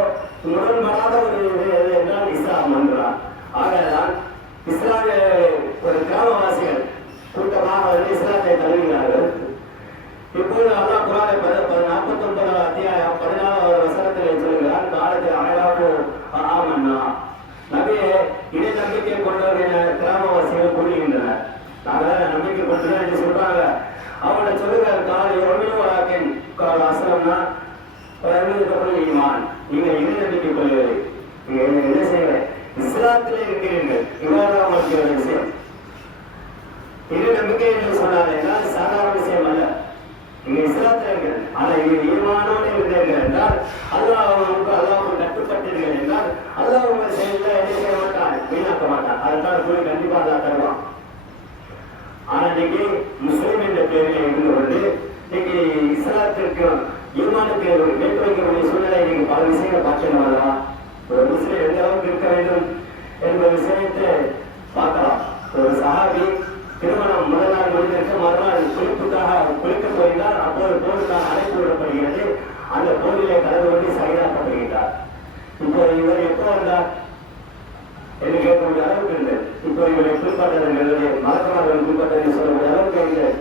முரண்படாத ஒரு இது என்றால் இஸ்லாம் என்றார். ஆகதான் இஸ்லாமிய ஒரு கிராமவாசிகள் கூட்டமாக வந்து இஸ்லாத்தை தழுவினார்கள். இப்போது அல்லாஹ் குர்ஆனை 49 அத்தியாயம் 14வது வசனத்தில் சொல்கிறார், காலத்தில் அழகாக ஆமன்னா நபியே இதை நம்பிக்கை கொண்டவர்கள் கிராமவாசிகள் கூறுகின்றனர். நாங்கள் நம்பிக்கை கொண்டுதான் என்று சொல்றாங்க. அவங்கள சொல்லுகிற காலை ஒருவராக்கின் அசலம்னா ஈமான், நீங்க இதை நம்பிக்கை கொள்வது, நீங்க என்ன செய்யற இஸ்லாத்திலே இருக்கிறீர்கள். இவ்வாறு விஷயம் இது நம்பிக்கை என்று சொன்னார். சாதாரண விஷயம் அல்ல. நீங்க இஸ்லாத்தில் இருக்கிறது, ஆனா இங்க ஈமானோடு இருந்தீர்கள் என்றால் அல்லாஹ்வுக்கு கட்டுப்பட்டீர்கள் என்றால் அல்லாஹ் உங்கள் செயல்ல என்ன செய்ய மாட்டான்? வீணாக்க மாட்டான். அதற்கான கூலி கண்டிப்பா அல்லாஹ் தருவான். ஆனா இன்னைக்கு முஸ்லிம் என்ற பெயரில் இருந்து கொண்டு இன்னைக்கு இஸ்லாத்திற்கு ஈமானுக்கு கேட்டு வைக்கக்கூடிய சூழ்நிலை நீங்க பல விஷயங்களை பார்க்கணும்னா ஒரு முஸ்லிம் எந்த அளவுக்கு இருக்க வேண்டும் என்ற விஷயத்தை பார்க்கலாம். ஒரு சஹாபி திருமணம் முதல் நாள் முடிந்திருக்க மறுநாள் குளிக்க போயிருந்தால் அப்போது போருக்காக அழைப்பு விடப்படுகிறது. அந்த போரிலே கலந்து கொண்டு சகிதாக்கப்படுகின்றார். இப்போ இவர் எப்போ வந்தார் என்று கேட்கக்கூடிய அளவுக்கு இருந்தது. இப்போ இவரை குறிப்பிட்டது மலக்கமார்கள் குறிப்பிட்டதை சொல்லக்கூடிய அளவுக்கு இருந்தது.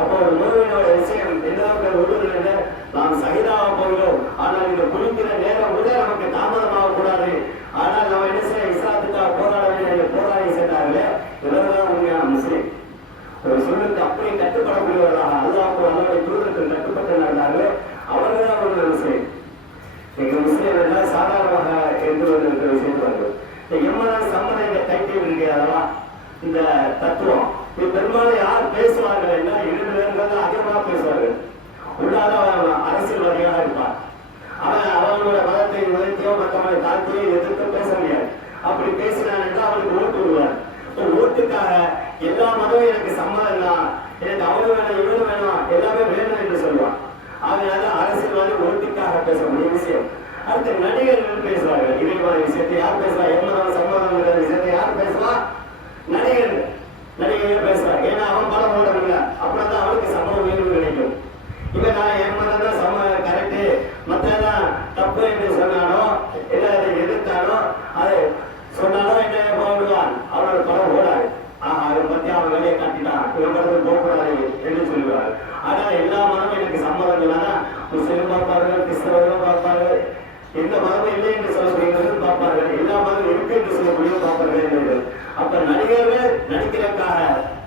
அப்போ ஒரு முருகனோட விஷயம் எந்த அளவுக்கு உருவதில்லை, நாம் சகிதாக போகிறோம். ஆனால் இந்த குளிக்கிற நேரம் கூட நமக்கு தாமதமாக கூடாது. ஆனால் நம்ம என்ன செய்ய இஸ்லாத்துக்காக போராட வேண்டிய போராடி சென்றார்களே, இவர்தான் உண்மையான முஸ்லீம். ஒரு சொல்லுக்கு அப்படியே கட்டுப்படக்கூடியவர்களாக அல்லாஹ்வுக்கு அவருடைய தூதருக்கு கட்டுப்பட்டு நடந்தார்களே, அவர்கள் தான் ஒரு முஸ்லீம். எங்க முஸ்லீம் எல்லாம் சாதாரணமாக இருந்து கொண்டிருக்கிற விஷயத்து வந்து எம்மனால சம்மதம் இந்த கைட்டி இருக்கிறதா இந்த தத்துவம். இது பெரும்பாலும் யார் பேசுவார்கள் என்றால் 2 பேர்கள் தான் அதிகமாக பேசுவார்கள். உள்ளாத அரசியல்வாதியாக இருப்பார். அவங்களோட மதத்தை உயர்த்தியோ மற்றவங்களை தாழ்த்தியோ எதிர்த்து பேச முடியாது. அப்படி பேசினான் என்றால் அவனுக்கு ஓட்டு விடுவார். ஓட்டுக்காக எல்லா மதமும் எனக்கு சம்மதம் தான், எனக்கு அவனு வேணும் இவனு வேணும் எல்லாமே வேணும் என்று சொல்லுவான். அதனால அரசியல்வாதி ஓட்டுக்காக பேச முடிய விஷயம். அடுத்த நடிகர்கள் பேசுவார்கள். இதே மாதிரி விஷயத்தை யார் பேசுவா? எம்மதம் சம்மதம் விஷயத்தை யார் பேசுவா? நடிகர்கள் பேசுவார். ஏன்னா அவன் பலம் போடுறதில்ல, அப்படின்னா அவனுக்கு சம்பளம் உயர்வு கிடைக்கும். இவன் நான் எம்மதம் தான் சம்மதம் கரெக்டு, மற்றதான் தப்பு என்று சொன்னானோ இல்லை அதை எதிர்த்தானோ அதை சொன்னாலோ என்ன போடுவான், அவனோட பலம் ஓடாது. அதை பத்தி அவன் வேலையை காட்டினான், இவன் படத்தில் போகக்கூடாது என்று சொல்லுவார். ஆனால் எல்லா மதமும் எனக்கு சம்மதம் இல்லைன்னா முஸ்லிம் பார்ப்பார்கள், கிறிஸ்தவர்களும் பார்ப்பார்கள், எந்த மதமும் இல்லை என்று சொல்லக்கூடியவர்கள் பார்ப்பார்கள், எல்லா மதமும் இருக்கு என்று சொல்லக்கூடிய பார்ப்பார்கள் என்பது. அப்ப நடிகர்கள் நடிக்கிறதுக்காக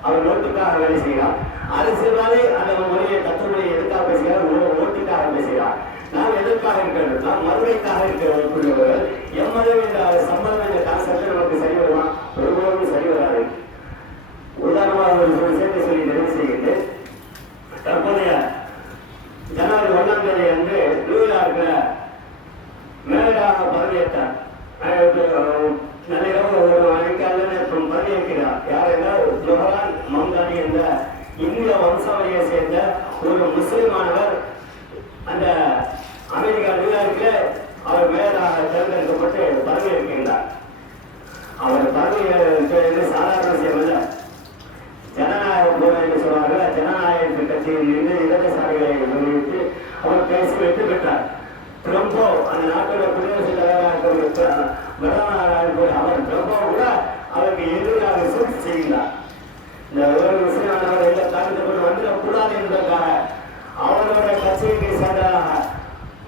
அவர் நோட்டுக்காக வேலை செய்கிறார். அரசியல்வாதி அந்த மொழியை தத்துவமொழியை எதுக்காக பேசுகிறார்? ஓட்டுக்காக பேசுகிறார். நாம் எதற்காக இருக்கிறோம்? நாம் மதுரைக்காக இருக்கிறவர்கள். எம்மதம் என்ற சம்பளம் என்ற கான்செப்ட் நமக்கு சரி வருமா? ஒருபோதும் சரி வராது. உதாரணமாக ஒரு விஷயத்தை சொல்லி நிறைவு செய்கின்றேன். தற்போதைய ஜனவரி 1ஆம் தேதி அன்று நியூயார்க்ல மேலாக பதவியேற்றார். நள்ளிரவு ஒரு மணிக்கு பதவியேற்கிறார். யார் என்றால் ஜொஹரான் மம்தானி என்ற இந்திய வம்சாவளியை சேர்ந்த ஒரு முஸ்லிமானவர் அந்த அமெரிக்கா நியூயார்க்கில் அவர் மேலாக தேர்ந்தெடுக்கப்பட்டு பதவியேற்கின்றார். அவர் பதவியேற்பது சாதாரண விஷயம் அல்ல. ஜனநாயக போர் என்று சொல்வார்கள். ஜனநாயக கட்சியில் இருந்து இடதுசாரிகளை முன்னிட்டு அவர் பேசி வெற்றி பெற்றார். ட்ரம்போ அந்த நாட்டோட குடியரசுத் தலைவராக பிரதமராக அவர் ட்ரம்போ கூட அவருக்கு எதிராக சூழ்ச்சி செய்கிறார். இந்த ஒரு முஸ்லிமானவர் எந்த காரணத்தை வந்துடக்கூடாது என்பதற்காக அவரோட கட்சிக்கு சேர்ந்ததாக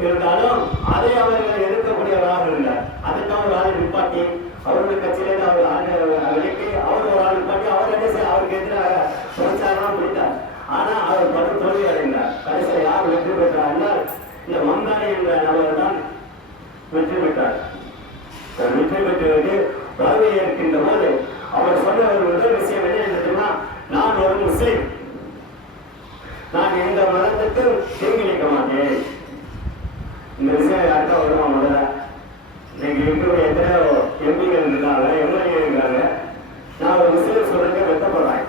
இருந்தாலும் அதை அவர்கள் எதிர்க்கக்கூடியவராக இருந்தார். அதுக்காக ஒரு ஆள் நிப்பாட்டி அவருடைய கட்சியிலிருந்து அவர் ஆண்டு விலைக்கு அவர் ஒரு ஆள் நிப்பாட்டி அவர் என்ன செய்ய அவருக்கு எதிராக பிரச்சாரம் பிடித்தார். ஆனால் அவர் படும் தோல்வி அடைந்தார். கடைசியில் யார் வெற்றி பெற்றார் என்றால் இந்த மம்தானி என்ற நபர் தான் வெற்றி பெற்றார். வெற்றி பெற்றுவிட்டு பதவியை இருக்கின்ற போது அவர் சொன்ன ஒரு முதல் விஷயம் என்ன தெரியுமா? நான் ஒரு முஸ்லிம், நான் எந்த மதத்துக்கும் தீங்கிழைக்க மாட்டேன். இந்த விஷயம் யாருக்கா வருமா? முதல்ல இன்னைக்கு இருக்கக்கூடிய எத்தனையோ எம்பிகள் இருக்காங்க, எம்எல்ஏ இருக்காங்க. நான் ஒரு முஸ்லீம் சொல்றதுக்கு வெட்டப்படுறேன்.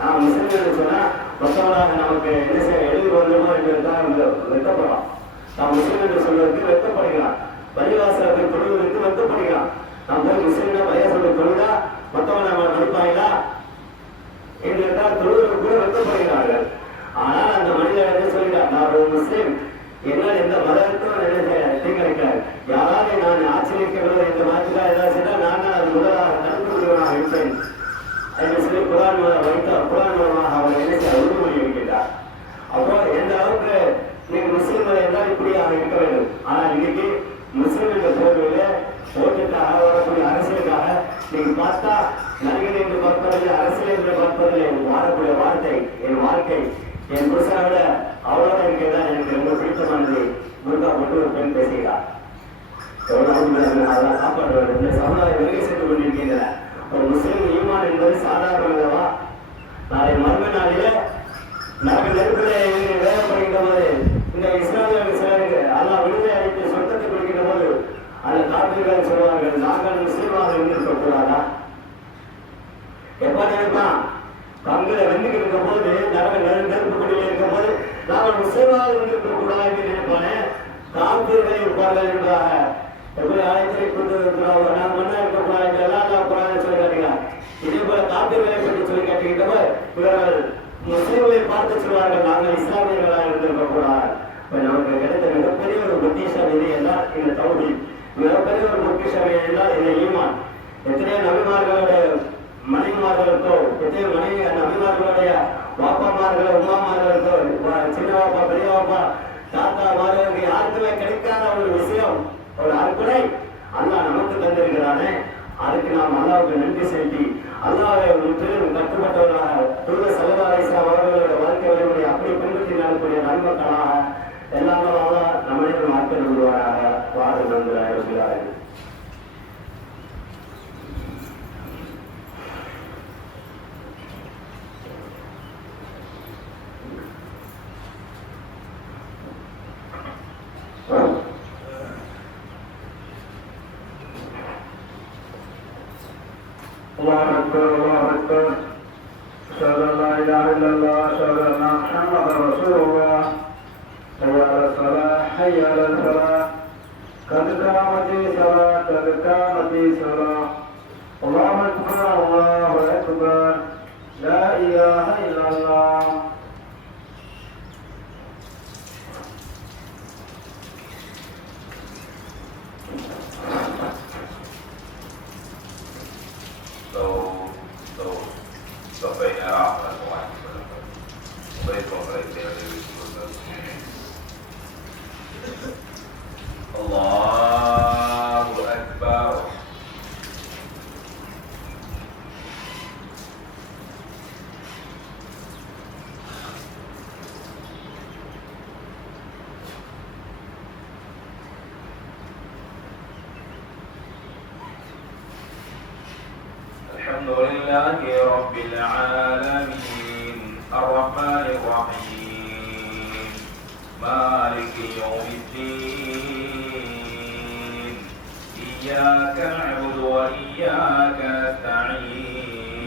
நான் முஸ்லீம் சொன்னா மொத்தமாக நமக்கு என்ன செய்ய எழுதி வரணுமோ என்பதுதான் வெட்டப்படுறோம். நான் முஸ்லீம் என்று சொல்வதற்கு வெட்டப்படுகிறான். பள்ளிவாசலுக்கு தொழுவதற்கு வெட்டப்படுகிறான். நாம் போய் முஸ்லீம் பையசோட தொழுதா மொத்தமாக நம்ம மதிப்பாங்களா என்று தொழுவதற்கு கூட வெட்டப்படுகிறார்கள். ஆனால் அந்த மனிதர் என்ன சொல்கிறார்? நான் ஒரு முஸ்லீம், என்னால் எந்த மதத்துக்கும் தீங்கிழைக்கிறார். யாராவது நான் ஆச்சரிக்கிறதோ இந்த மாற்றுக்காக ஏதாவது செய்தால் நான் அது முதலாக தடுப்பு விடுவனாக இருப்பேன் என்று சொல்லி குரான் மூலமாக அவர் என்ன செய்ய உறுதிமொழி இருக்கின்றார். அப்போ எந்த அளவுக்கு நீங்க முஸ்லீம்கள் என்றால் இப்படியாக இருக்க வேண்டும். ஆனால் இன்னைக்கு முஸ்லீம் என்ற போர்வையில ஓட்டுக்காக வரக்கூடிய அரசியலுக்காக நீங்க பார்த்தா நடிகர் என்று பார்ப்பதில்லை, அரசியல் என்று பார்ப்பதில்லை. வாழக்கூடிய வார்த்தை என் வாழ்க்கை, என் புருஷனை விட அவ்வளவு இருக்கிறதா எனக்கு ரொம்ப பிடித்தமானது. முருகா மட்டும் ஒரு பெண் பேசுகிறார். அதெல்லாம் சாப்பாடு வேண்டும். இந்த சமுதாயம் வெளியே சென்று கொண்டிருக்கின்றன. ஒரு முஸ்லீம் ஈமான் என்பது சாதாரணவா? நாளை மறுமை நாளிலே நாங்கள் நெருப்பிலே வேதப்படுகின்ற போது இந்த இஸ்லாமியர்கள் சிலருக்கு அல்லா விடுதலை அளித்து சொந்தத்தை கொடுக்கின்ற போது அந்த காப்பீர்கள் சொல்வார்கள், நாங்கள் முஸ்லீமாக இருந்திருக்க கூடாதா? எப்ப நினைப்பான்? பங்குல வெந்துகிட்டு இருக்கும் போது நெருப்பு கொண்டிலே இருக்கும் போது நாங்கள் முஸ்லீமாக இருந்திருக்க கூடாது என்று நினைப்பானே. காப்பீர்கள் இருப்பார்கள் என்பதாக எப்படி ஆயத்தை கொண்டு நாம் மண்ணா இருக்கக்கூடாது எல்லாம் கூடாதுன்னு சொல்லி காட்டுகிறார். இதே போல காப்பீர்களை பற்றி சொல்லி காட்டுகின்றவர் இவர்கள் முஸ்லீம்களை பார்த்து சொல்வார்கள், நாங்கள் இஸ்லாமியர்களாக இருந்திருக்க கூடாது. நமக்கு கிடைத்த மிகப்பெரிய ஒரு பொக்கிஷம் இது என்றால் இந்த தௌஹீத். மிகப்பெரிய ஒரு பொக்கிஷம் என்றால் இந்த ஈமான். எத்தனையோ நபிமார்களுடைய மனைவிமார்களுக்கோ, எத்தனையோ நபிமார்களுடைய வாப்பாமார்களோ, உமாமார்களுக்கோ, சின்ன வாப்பா, பெரிய வாப்பா, தாத்தா மார்களுக்கு யாருக்குமே கிடைக்காத ஒரு விஷயம், ஒரு அற்புதை அல்லாஹ் நமக்கு தந்திருக்கிறானே. அதுக்கு நாம் அல்லாஹ்வுக்கு நன்றி செலுத்தி அல்லாஹ்வை முற்றிலும் கட்டுப்பட்டவராக தூதர் ஸல்லல்லாஹு அலைஹி வஸல்லம் அவர்களுடைய வாழ்க்கை வழிமுறை அப்படி பின்பற்றி நடக்கக்கூடிய நன்மக்களாக எல்லாமே அல்லாஹ் நம்மளே மாற்ற நம்புவாராக. வாழும் நன்றாக. الله أكبر الله أكبر أشهد أن لا إله إلا الله أشهد أن محمدا رسول الله حي على الصلاة حي على الفلاح قد قامت الصلاة قد قامت الصلاة الله أكبر الله أكبر لا إله إلا الله. الحمد لله رب العالمين الرحمن الرحيم مالك يوم الدين إياك نعبد وإياك نستعين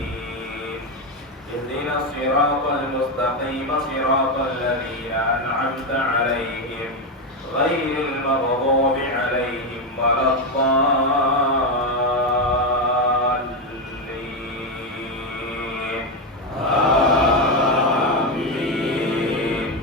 اهدنا الصراط المستقيم صراط الذين أنعمت عليهم غير المغضوب عليهم ولا الضالين آمين.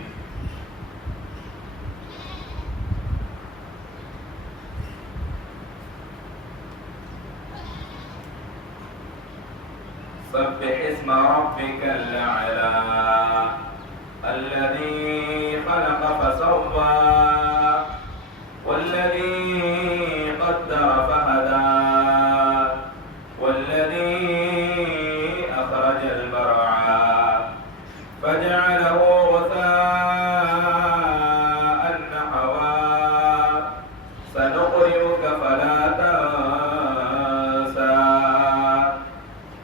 سبح اسم ربك الأعلى الذي خلق فسوى والذي قدر فهدى والذي أخرج المرعى فجعله غثاء نحوا سنقرئك فلا تنسى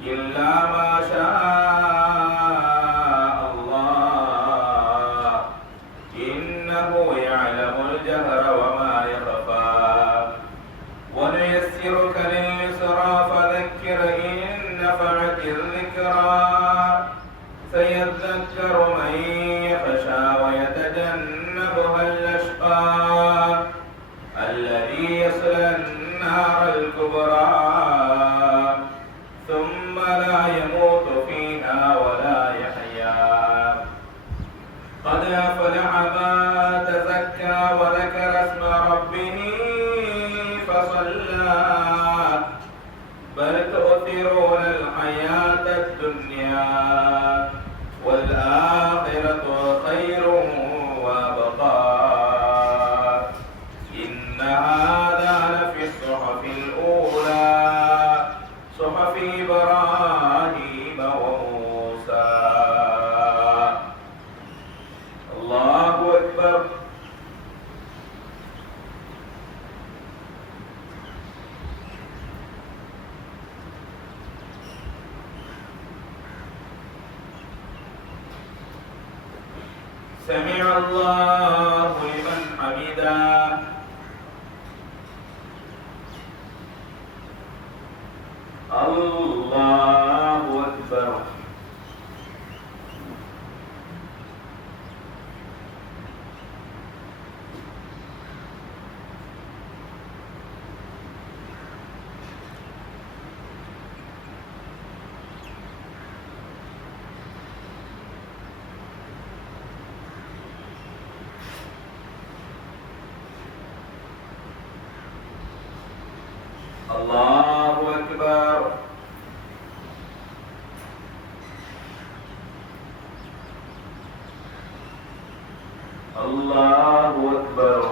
إلا ما شاء الله إنه يعلم الجهر وما يخفى ونيسرك لليسرى فذكر إن نفعت الذكرى سيذكر من يخشى ويتجنبها الأشقى الذي يصلى النار الكبرى ثم لا يموت فيها ولا يحيا قد أفلح من تزكى وذكر اسم ربه فصلى بل تؤثرون الحياة الدنيا والآخرة خير وأبقى إن هذا لفي الصحف الأولى صحف إبراهيم وموسى. الله أكبر. سمع الله لمن حمده. الله أكبر. الله أكبر. الله أكبر.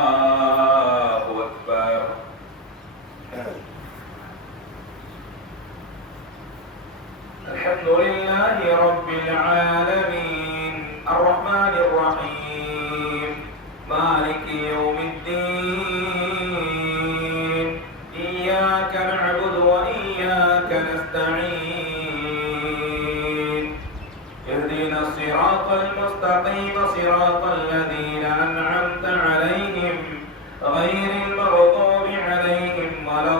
الله أكبر. الحمد لله رب العالمين الرحمن الرحيم مالك يوم الدين إياك نعبد وإياك نستعين اهدنا الصراط المستقيم صراط الذين أنعمت عليهم غير المغضوب عليهم ولا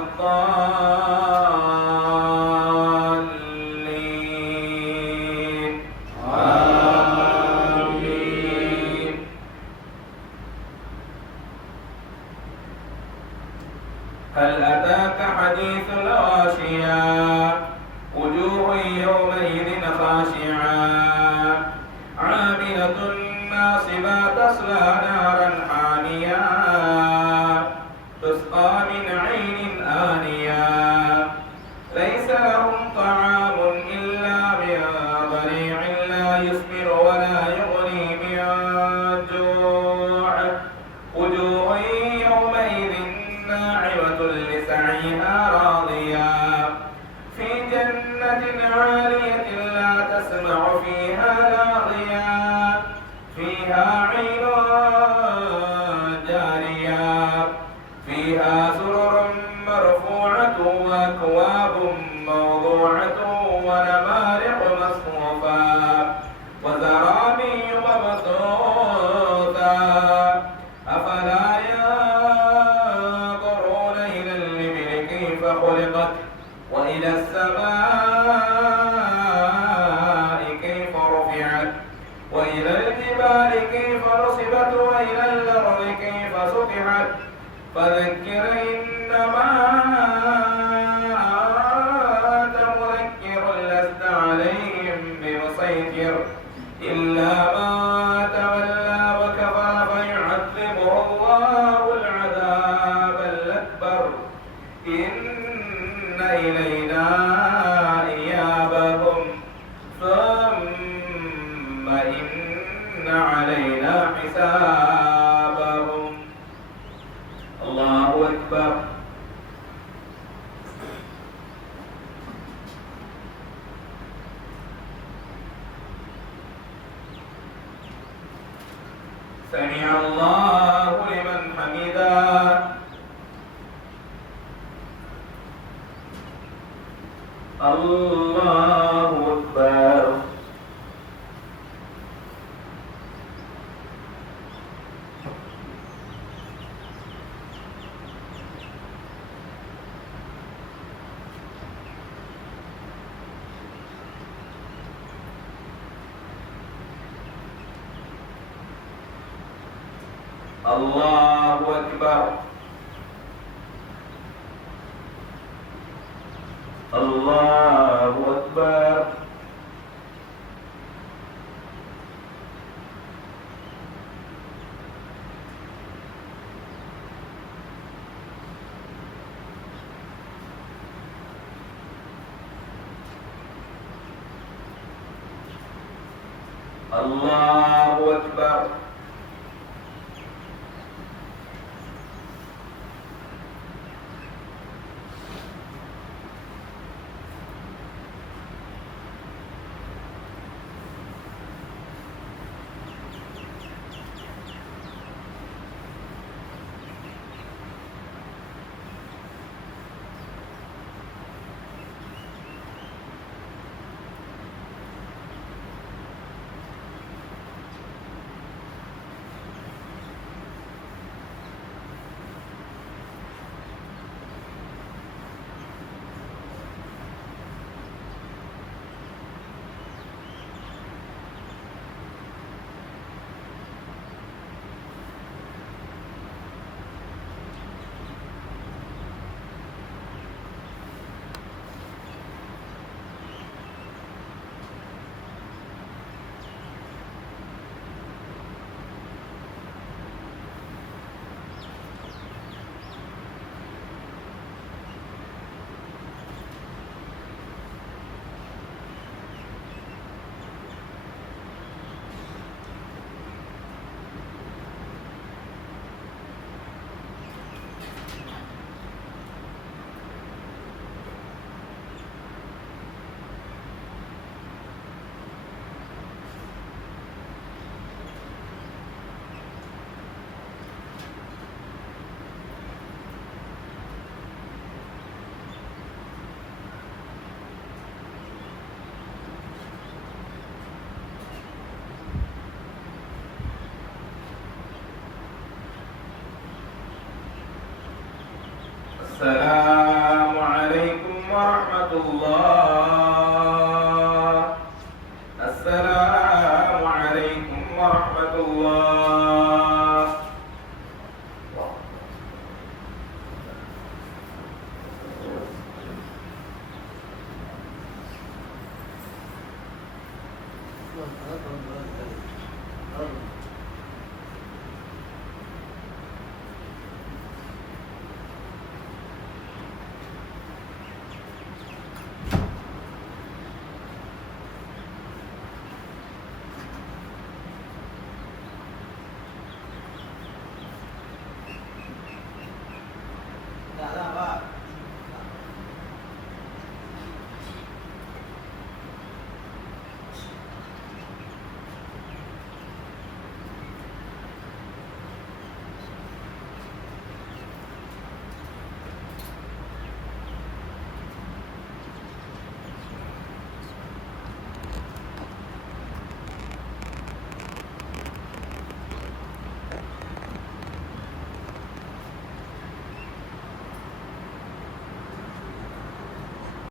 الضالين آمين. هل أتاك حديث الغاشية وجوه يومئذ خاشعة عاملة ناصبة تصلى نارا حامية تسقى من عين آنية ليس لهم طعام إلا من ضريع لا يسمن ولا يغني من جوع وجوه يومئذ ناعمة لسعيها راضية في جنة عالية لا تسمع فيها لاغية فيها عين جارية فيها سرر مرفوعة وأكواب موضوعة ونمارق مصفوفة وزرابي مبثوثة أفلا ينظرون إلى الإبل كيف خلقت وإلى السماء كيف رفعت وإلى الجبال كيف نصبت وإلى الأرض كيف سطحت فذكر إنما أنت مذكر لست عليهم بمسيطر إلا من تولى وكفر فيعذبه الله العذاب الأكبر إن إلينا إيابهم ثم إن علينا حسابهم. الله أكبر. سمع الله لمن حمده. الله أكبر. الله أكبر. الله أكبر. الله أكبر. السلام عليكم ورحمة الله. السلام عليكم ورحمة الله. الله